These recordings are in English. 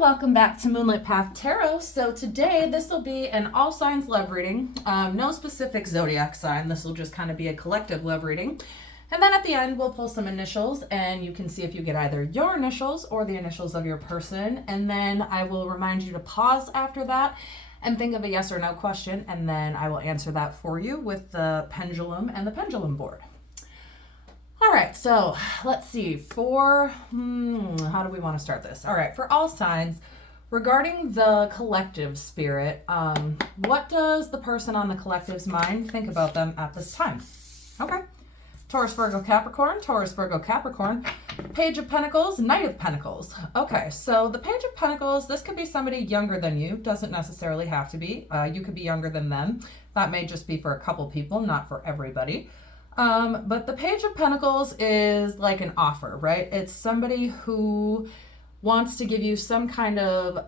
welcome back to Moonlit Path Tarot. So today this will be an all signs love reading, no specific zodiac sign. This will just kind of be a collective love reading. And then at the end we'll pull some initials and you can see if you get either your initials or the initials of your person. And then I will remind you to pause after that and think of a yes or no question, and then I will answer that for you with the pendulum and the pendulum board. All right, so let's see, how do we want to start this? All right, for all signs, regarding the collective spirit, what does the person on the collective's mind think about them at this time? Okay, Taurus, Virgo, Capricorn, Taurus, Virgo, Capricorn, Page of Pentacles, Knight of Pentacles. Okay, so the Page of Pentacles, this could be somebody younger than you, doesn't necessarily have to be. You could be younger than them. That may just be for a couple people, not for everybody. But the Page of Pentacles is like an offer, right? It's somebody who wants to give you some kind of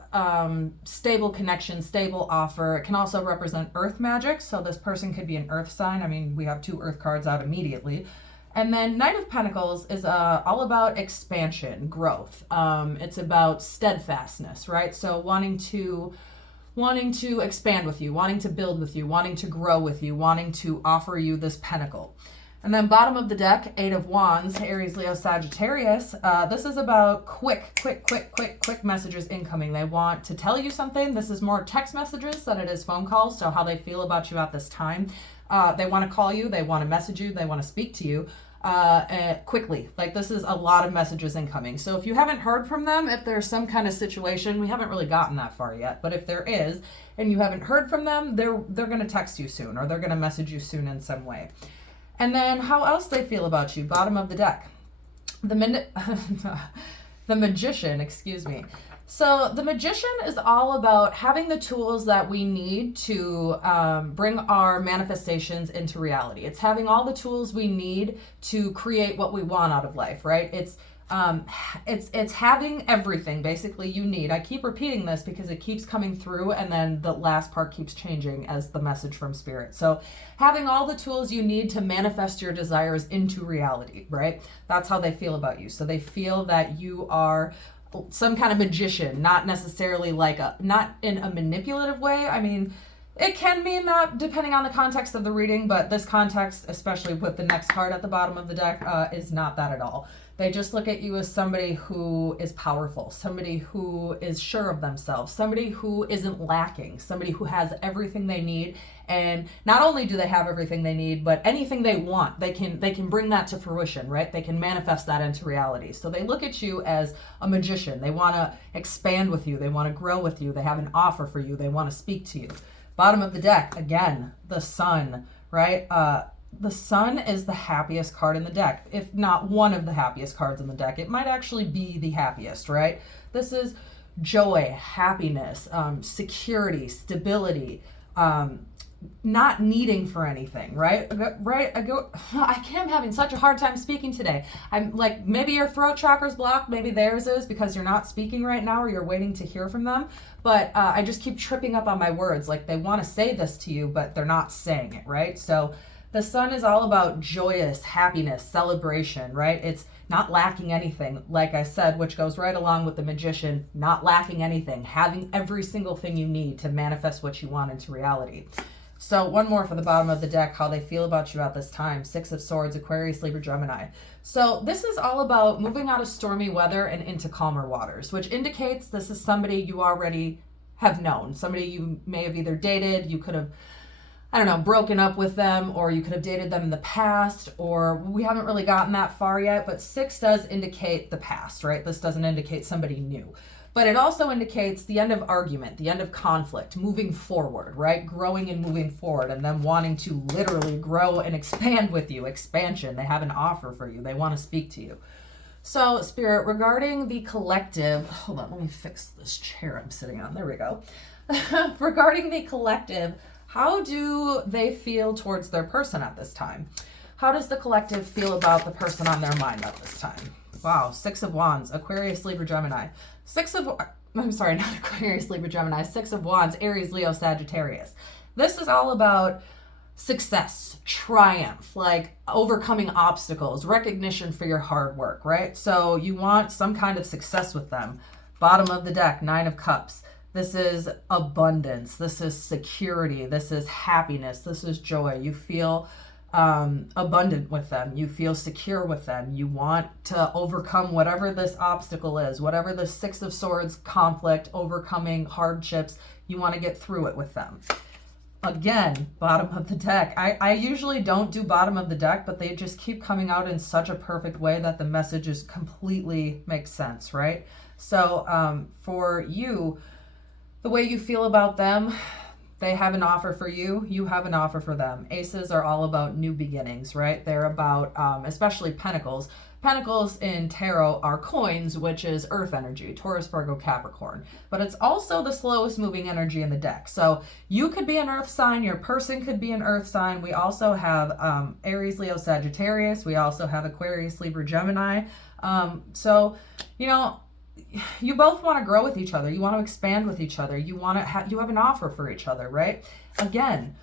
stable connection, stable offer. It can also represent earth magic. So this person could be an earth sign. I mean, we have two earth cards out immediately. And then Knight of Pentacles is all about expansion, growth. It's about steadfastness, right? So wanting to expand with you, wanting to build with you, wanting to grow with you, wanting to offer you this pentacle. And then bottom of the deck, Eight of Wands, Aries, Leo, Sagittarius. This is about quick messages incoming. They want to tell you something. This is more text messages than it is phone calls. So how they feel about you at this time. They want to call you. They want to message you. They want to speak to you quickly. Like this is a lot of messages incoming. So if you haven't heard from them, if there's some kind of situation, we haven't really gotten that far yet, but if there is, and you haven't heard from them, they're going to text you soon, or they're going to message you soon in some way. And then how else they feel about you, bottom of the deck. The Magician, excuse me. So the Magician is all about having the tools that we need to bring our manifestations into reality. It's having all the tools we need to create what we want out of life, right? It's having everything basically you need. I keep repeating this because it keeps coming through, and then the last part keeps changing as the message from spirit. So having all the tools you need to manifest your desires into reality, right? That's how they feel about you. So they feel that you are some kind of magician, not necessarily not in a manipulative way. I mean, it can mean that depending on the context of the reading, but this context, especially with the next card at the bottom of the deck, is not that at all. They just look at you as somebody who is powerful, somebody who is sure of themselves, somebody who isn't lacking, somebody who has everything they need. And not only do they have everything they need, but anything they want, they can bring that to fruition, right? They can manifest that into reality. So they look at you as a magician. They want to expand with you. They want to grow with you. They have an offer for you. They want to speak to you. Bottom of the deck, again, the Sun, right? The Sun is the happiest card in the deck. If not one of the happiest cards in the deck, it might actually be the happiest, right? This is joy, happiness, security, stability, not needing for anything, right? I am having such a hard time speaking today. I'm like, maybe your throat chakra's blocked, maybe theirs is because you're not speaking right now or you're waiting to hear from them. But I just keep tripping up on my words. Like they want to say this to you, but they're not saying it, right? So the Sun is all about joyous happiness, celebration, right? It's not lacking anything, like I said, which goes right along with the Magician, not lacking anything, having every single thing you need to manifest what you want into reality. So one more for the bottom of the deck, how they feel about you at this time. Six of Swords, Aquarius, Libra, Gemini. So this is all about moving out of stormy weather and into calmer waters, which indicates this is somebody you already have known. Somebody you may have either dated, you could have, I don't know, broken up with them, or you could have dated them in the past, or we haven't really gotten that far yet, but six does indicate the past, right? This doesn't indicate somebody new. But it also indicates the end of argument, the end of conflict, moving forward, right? Growing and moving forward, and them wanting to literally grow and expand with you. Expansion. They have an offer for you. They want to speak to you. So, Spirit, regarding the collective, hold on, let me fix this chair I'm sitting on. There we go. Regarding the collective, how do they feel towards their person at this time? How does the collective feel about the person on their mind at this time? Wow, Six of Wands, Aquarius, Libra, Gemini. Six of Wands, Aries, Leo, Sagittarius. This is all about success, triumph, like overcoming obstacles, recognition for your hard work, right? So you want some kind of success with them. Bottom of the deck, Nine of Cups. This is abundance. This is security. This is happiness. This is joy. You feel abundant with them. You feel secure with them. You want to overcome whatever this obstacle is, whatever the Six of Swords conflict, overcoming hardships. You want to get through it with them. Again, bottom of the deck. I usually don't do bottom of the deck, but they just keep coming out in such a perfect way that the messages completely make sense, right? So for you, the way you feel about them, they have an offer for you. You have an offer for them. Aces are all about new beginnings, right? They're about, especially Pentacles. Pentacles in tarot are coins, which is earth energy, Taurus, Virgo, Capricorn. But it's also the slowest moving energy in the deck. So you could be an earth sign. Your person could be an earth sign. We also have Aries, Leo, Sagittarius. We also have Aquarius, Libra, Gemini. So, you know, you both want to grow with each other. You want to expand with each other. You want to you have an offer for each other, right? Again,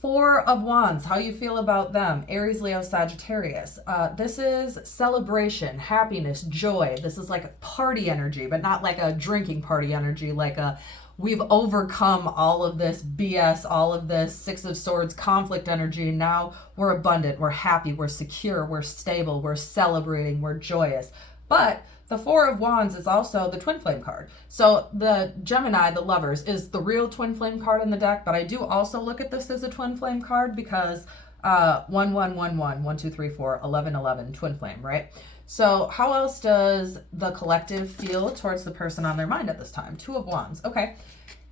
Four of Wands, how you feel about them. Aries, Leo, Sagittarius. This is celebration, happiness, joy. This is like a party energy, but not like a drinking party energy, like a we've overcome all of this BS, all of this Six of Swords conflict energy. Now we're abundant, we're happy, we're secure, we're stable, we're celebrating, we're joyous. But the Four of Wands is also the twin flame card. So the Gemini, the lovers, is the real twin flame card in the deck, but I do also look at this as a twin flame card because 1, 1, 1, 1, 1, 2, 3, 4, 11, 11, twin flame, right? So how else does the collective feel towards the person on their mind at this time? Two of Wands, okay.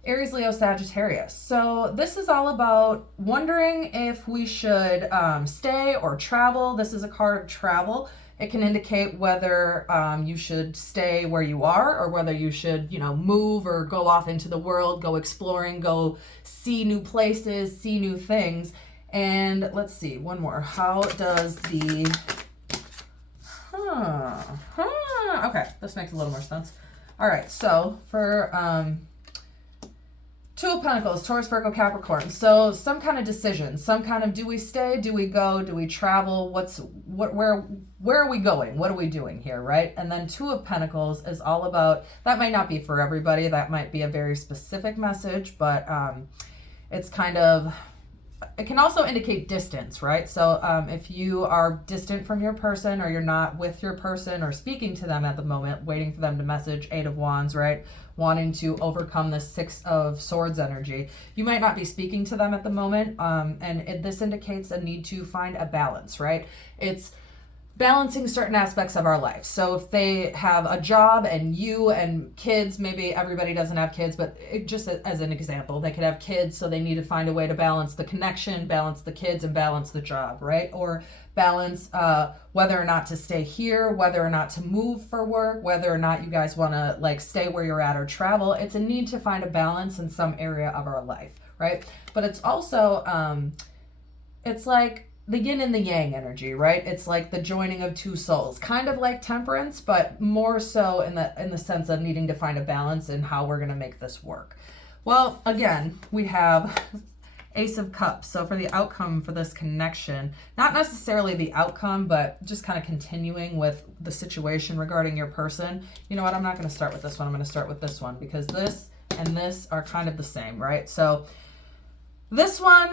Aries, Leo, Sagittarius. So this is all about wondering if we should stay or travel. This is a card of travel. It can indicate whether you should stay where you are or whether you should, you know, move or go off into the world, go exploring, go see new places, see new things. And let's see, one more. How does the... Okay, this makes a little more sense. All right, so for... Two of Pentacles, Taurus, Virgo, Capricorn. So some kind of decision, some kind of do we stay, do we go, do we travel, where are we going, what are we doing here, right? And then Two of Pentacles is all about, that might not be for everybody, that might be a very specific message, but it's kind of, it can also indicate distance, right? So if you are distant from your person or you're not with your person or speaking to them at the moment, waiting for them to message, Eight of Wands, right? Wanting to overcome the Six of Swords energy. You might not be speaking to them at the moment, and this indicates a need to find a balance, right? It's balancing certain aspects of our life. So if they have a job and you and kids, maybe everybody doesn't have kids, but just as an example, they could have kids, so they need to find a way to balance the connection, balance the kids, and balance the job, right? Or balance whether or not to stay here, whether or not to move for work, whether or not you guys want to like stay where you're at or travel. It's a need to find a balance in some area of our life, right? But it's also, it's like the yin and the yang energy, right? It's like the joining of two souls, kind of like Temperance, but more so in the sense of needing to find a balance in how we're going to make this work. Well, again, we have Ace of Cups. So for the outcome for this connection, not necessarily the outcome, but just kind of continuing with the situation regarding your person. You know what? I'm not going to start with this one. I'm going to start with this one because this and this are kind of the same, right? So this one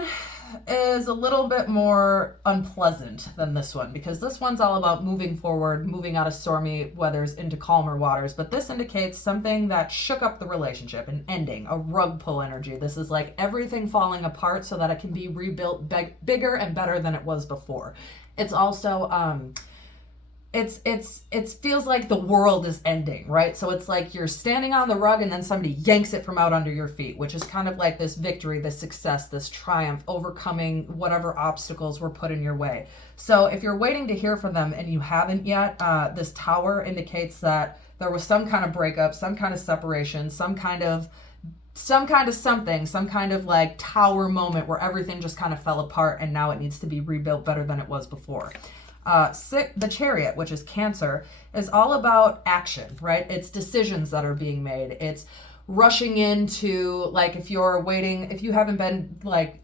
is a little bit more unpleasant than this one because this one's all about moving forward, moving out of stormy weathers into calmer waters. But this indicates something that shook up the relationship, an ending, a rug pull energy. This is like everything falling apart so that it can be rebuilt bigger and better than it was before. It's also, it feels like the world is ending, right? So it's like you're standing on the rug and then somebody yanks it from out under your feet, which is kind of like this victory, this success, this triumph, overcoming whatever obstacles were put in your way. So if you're waiting to hear from them and you haven't yet, this tower indicates that there was some kind of breakup, some kind of separation, some kind of something, some kind of like tower moment where everything just kind of fell apart and now it needs to be rebuilt better than it was before. The Chariot, which is Cancer, is all about action, right? It's decisions that are being made. It's rushing into, like, if you're waiting, if you haven't been, like,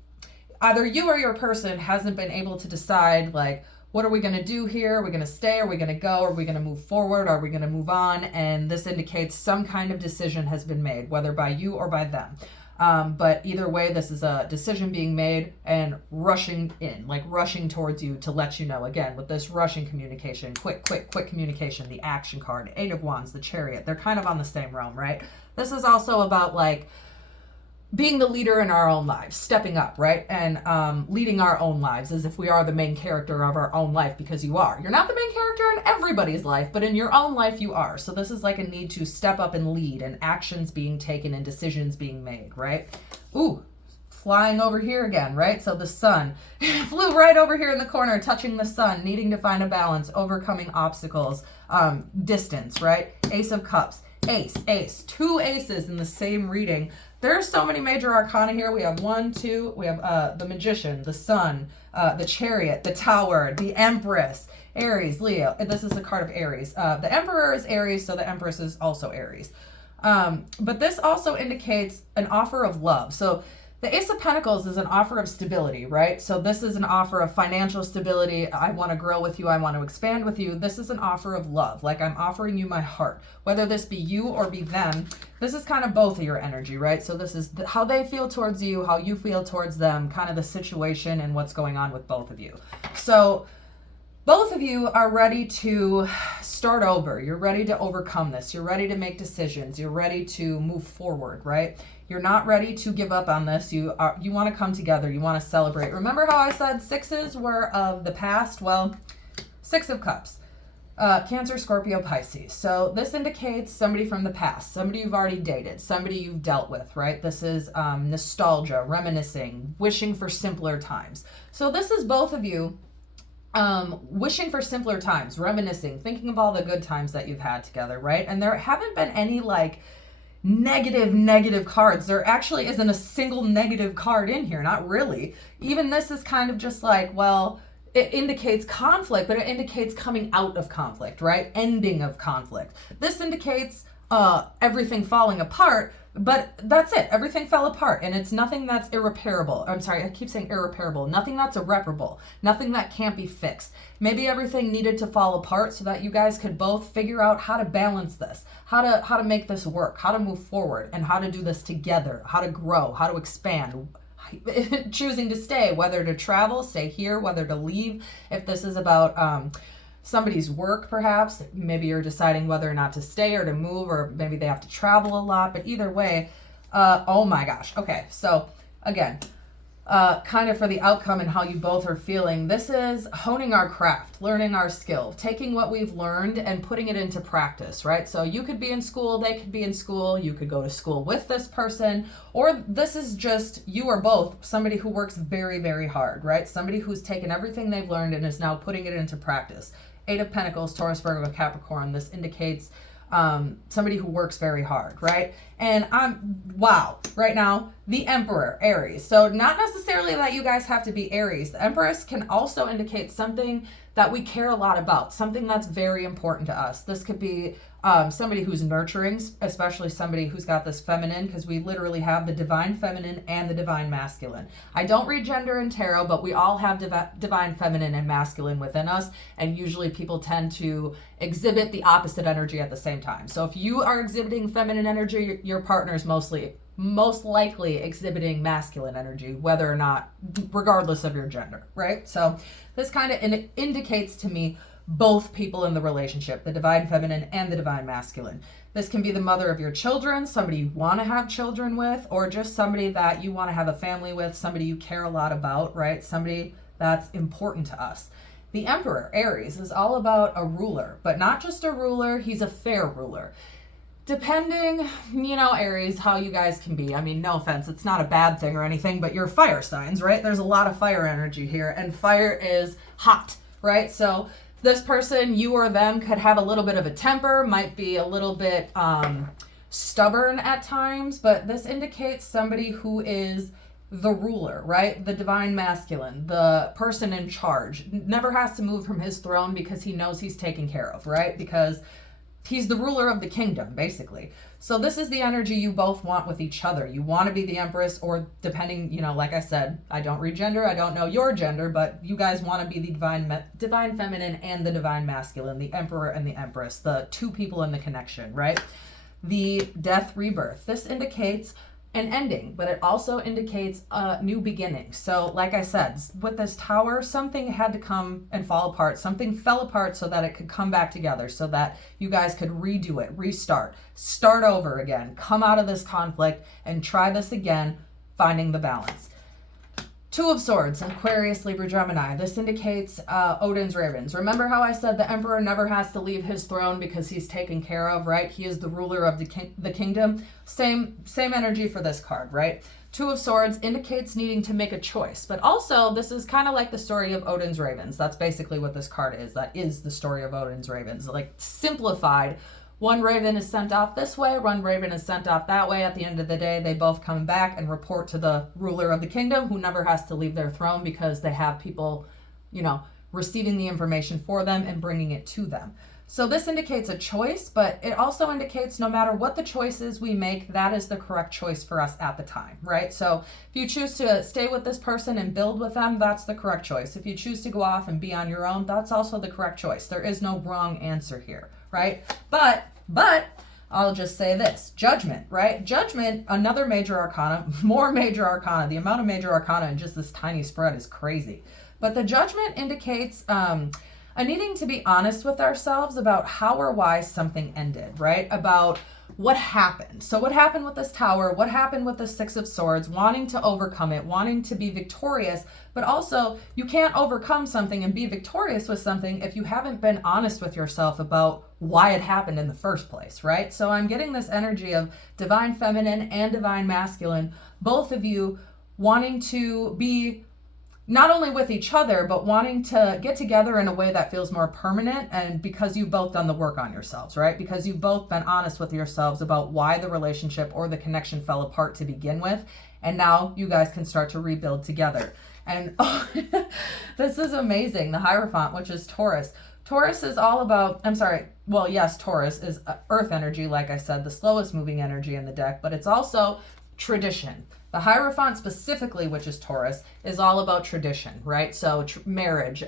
either you or your person hasn't been able to decide, like, What are we going to do here? Are we going to stay? Are we going to go? Are we going to move forward? Are we going to move on? And this indicates some kind of decision has been made, whether by you or by them. But either way, this is a decision being made and rushing in, like rushing towards you to let you know. Again, with this rushing communication, quick communication, the action card, 8 of Wands, the Chariot, they're kind of on the same realm, right? This is also about like being the leader in our own lives, stepping up, right? And leading our own lives as if we are the main character of our own life, because you are. You're not the main character in everybody's life, but in your own life you are. So this is like a need to step up and lead, and actions being taken and decisions being made, right? Ooh, flying over here again, right? So the sun flew right over here in the corner, touching the sun, needing to find a balance, overcoming obstacles, distance, right? Ace of Cups, ace, 2 aces in the same reading. There's so many major arcana here. We have 1, 2, we have the Magician, the Sun, the Chariot, the Tower, the Empress, Aries, Leo. This is a card of Aries. The Emperor is Aries, so the Empress is also Aries. But this also indicates an offer of love. So the Ace of Pentacles is an offer of stability, right? So this is an offer of financial stability. I want to grow with you. I want to expand with you. This is an offer of love. Like I'm offering you my heart, whether this be you or be them. This is kind of both of your energy, right? So this is how they feel towards you, how you feel towards them, kind of the situation and what's going on with both of you. So both of you are ready to start over. You're ready to overcome this. You're ready to make decisions. You're ready to move forward, right? You're not ready to give up on this. You want to come together. You want to celebrate. Remember how I said 6s were of the past? Well, 6 of Cups. Cancer, Scorpio, Pisces. So this indicates somebody from the past, somebody you've already dated, somebody you've dealt with, right? This is nostalgia, reminiscing, wishing for simpler times. So this is both of you wishing for simpler times, reminiscing, thinking of all the good times that you've had together, right? And there haven't been any like negative cards. There actually isn't a single negative card in here, not really. Even this is kind of just like, well, it indicates conflict, but it indicates coming out of conflict, right? Ending of conflict. This indicates everything falling apart, but that's it. Everything fell apart, and it's nothing that's irreparable. I'm sorry, I keep saying irreparable. Nothing that's irreparable. Nothing that can't be fixed. Maybe everything needed to fall apart so that you guys could both figure out how to balance this, how to make this work, how to move forward, and how to do this together, how to grow, how to expand, choosing to stay, whether to travel, stay here, whether to leave. If this is about somebody's work, perhaps, maybe you're deciding whether or not to stay or to move, or maybe they have to travel a lot. But either way, oh my gosh. Okay, so again, kind of for the outcome and how you both are feeling, this is honing our craft, learning our skill, taking what we've learned and putting it into practice, right? So you could be in school, they could be in school, you could go to school with this person, or this is just you or both, somebody who works very, very hard, right? Somebody who's taken everything they've learned and is now putting it into practice. 8 of Pentacles, Taurus, Virgo, Capricorn. This indicates somebody who works very hard, right? And wow, right now, the Emperor, Aries. So not necessarily that you guys have to be Aries. The Empress can also indicate something that we care a lot about, something that's very important to us. This could be somebody who's nurturing, especially somebody who's got this feminine, because we literally have the divine feminine and the divine masculine. I don't read gender in tarot, but we all have divine feminine and masculine within us, and usually people tend to exhibit the opposite energy at the same time. So if you are exhibiting feminine energy, your partner is most likely exhibiting masculine energy, whether or not, regardless of your gender, right? So this kind of indicates to me both people in the relationship, the divine feminine and the divine masculine. This can be the mother of your children, somebody you want to have children with, or just somebody that you want to have a family with, somebody you care a lot about, right? Somebody that's important to us. The Emperor, Aries, is all about a ruler, but not just a ruler, he's a fair ruler. Depending, Aries, how you guys can be. I mean, no offense, it's not a bad thing or anything, but you're fire signs, right? There's a lot of fire energy here, and fire is hot, right? So this person, you or them, could have a little bit of a temper, might be a little bit stubborn at times, but this indicates somebody who is the ruler, right? The divine masculine, the person in charge, never has to move from his throne because he knows he's taken care of, right? Because he's the ruler of the kingdom, basically. So this is the energy you both want with each other. You want to be the Empress, or depending, like I said, I don't read gender, I don't know your gender, but you guys want to be the divine feminine and the divine masculine, the Emperor and the Empress, the two people in the connection, right? The death rebirth. This indicates an ending, but it also indicates a new beginning. So like I said, with this tower, something had to come and fall apart. Something fell apart so that it could come back together, so that you guys could redo it, restart, start over again, come out of this conflict and try this again, finding the balance. Two of Swords, Aquarius, Libra, Gemini. This indicates Odin's ravens. Remember how I said the Emperor never has to leave his throne because he's taken care of, right? He is the ruler of the kingdom. Same energy for this card, right? Two of Swords indicates needing to make a choice. But also, this is kind of like the story of Odin's ravens. That's basically what this card is. That is the story of Odin's ravens. Like, simplified. One raven is sent off this way, one raven is sent off that way. At the end of the day, they both come back and report to the ruler of the kingdom, who never has to leave their throne because they have people, receiving the information for them and bringing it to them. So this indicates a choice, but it also indicates no matter what the choices we make, that is the correct choice for us at the time, right? So if you choose to stay with this person and build with them, that's the correct choice. If you choose to go off and be on your own, that's also the correct choice. There is no wrong answer here, right? But I'll just say this, Judgment, right? Judgment, another major arcana, more major arcana. The amount of major arcana in just this tiny spread is crazy. But the Judgment indicates a needing to be honest with ourselves about how or why something ended, right? About what happened. So what happened with this tower? What happened with the Six of Swords? Wanting to overcome it, wanting to be victorious, but also you can't overcome something and be victorious with something if you haven't been honest with yourself about why it happened in the first place, right? So I'm getting this energy of divine feminine and divine masculine, both of you wanting to be not only with each other, but wanting to get together in a way that feels more permanent, and because you've both done the work on yourselves, right? Because you've both been honest with yourselves about why the relationship or the connection fell apart to begin with, and now you guys can start to rebuild together. And this is amazing. The Hierophant, which is Taurus. Taurus is all about, Taurus is earth energy, like I said, the slowest moving energy in the deck, but it's also tradition. The Hierophant specifically, which is Taurus, is all about tradition, right? So marriage,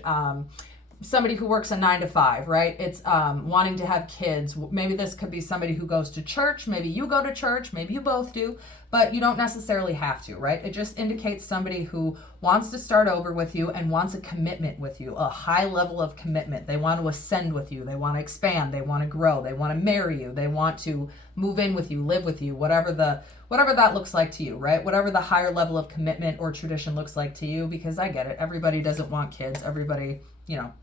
somebody who works a 9 to 5, right? It's wanting to have kids. Maybe this could be somebody who goes to church. Maybe you go to church. Maybe you both do, but you don't necessarily have to, right? It just indicates somebody who wants to start over with you and wants a commitment with you, a high level of commitment. They want to ascend with you. They want to expand. They want to grow. They want to marry you. They want to move in with you, live with you, whatever that looks like to you, right? Whatever the higher level of commitment or tradition looks like to you, because I get it. Everybody doesn't want kids. Everybody,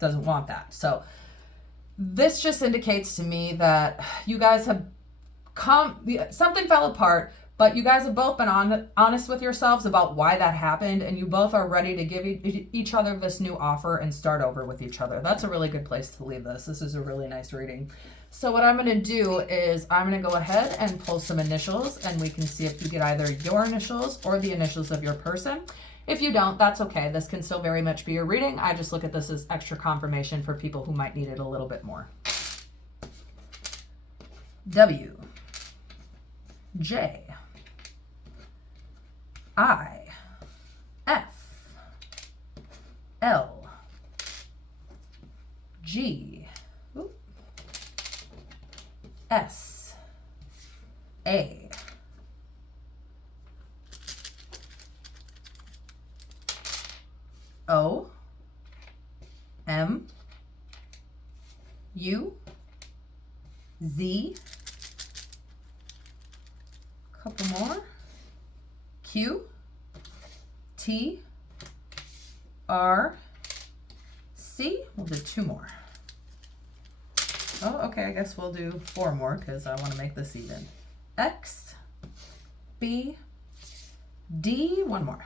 doesn't want that. So this just indicates to me that you guys have something fell apart, but you guys have both been honest with yourselves about why that happened, and you both are ready to give each other this new offer and start over with each other. That's a really good place to leave this. This is a really nice reading. So what I'm going to do is I'm going to go ahead and pull some initials, and we can see if you get either your initials or the initials of your person. If you don't, that's okay. This can still very much be your reading. I just look at this as extra confirmation for people who might need it a little bit more. W, J, I, F, L, G, S, A, O, M, U, Z, couple more, Q, T, R, C. We'll do 2 more. Oh, okay, I guess we'll do 4 more because I want to make this even. X, B, D, 1 more.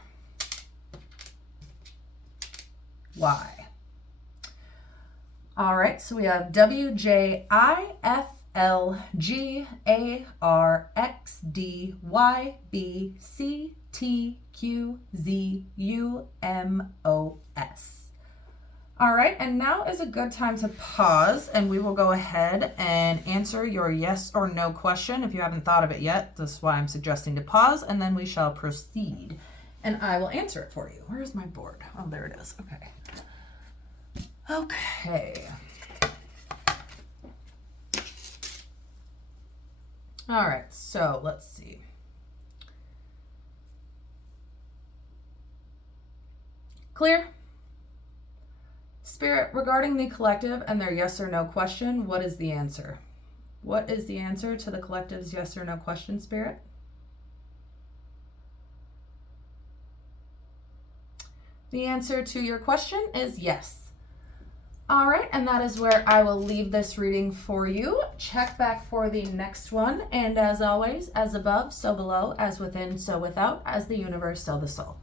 Y. All right, so we have W, J, I, F, L, G, A, R, X, D, Y, B, C, T, Q, Z, U, M, O, S. All right, and now is a good time to pause, and we will go ahead and answer your yes or no question. If you haven't thought of it yet, this is why I'm suggesting to pause, and then we shall proceed. And I will answer it for you. Where's my board? Oh, there it is. Okay. Okay. All right, so let's see. Clear? Spirit, regarding the collective and their yes or no question, what is the answer? What is the answer to the collective's yes or no question, Spirit? The answer to your question is yes. All right, and that is where I will leave this reading for you. Check back for the next one. And as always, as above, so below, as within, so without, as the universe, so the soul.